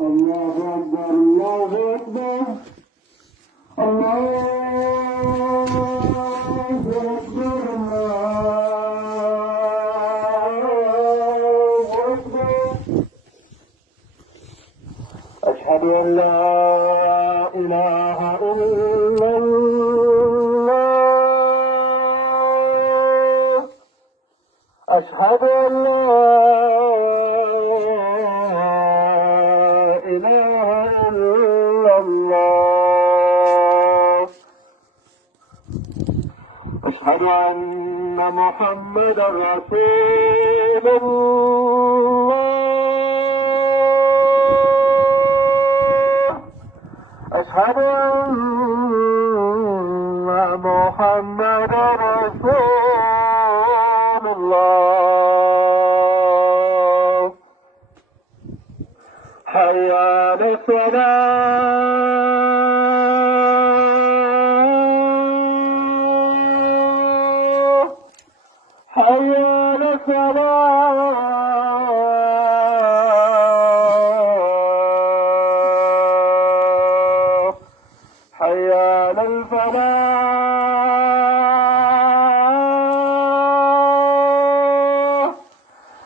الله أكبر الله أكبر الله أكبر الله أكبر. أشهد أن لا إله إلا الله. أشهد أن لا إله إلا الله. أشهد أن محمدا رسول الله. أشهد أن محمدا رسول الله. حي على الصلاة. حي على الصلاة. حي على الفلاح.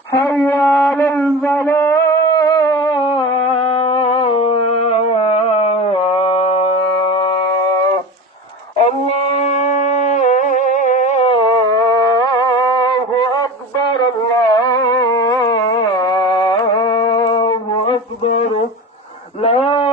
حي على الفلاح. الله أكبر الله أكبر لا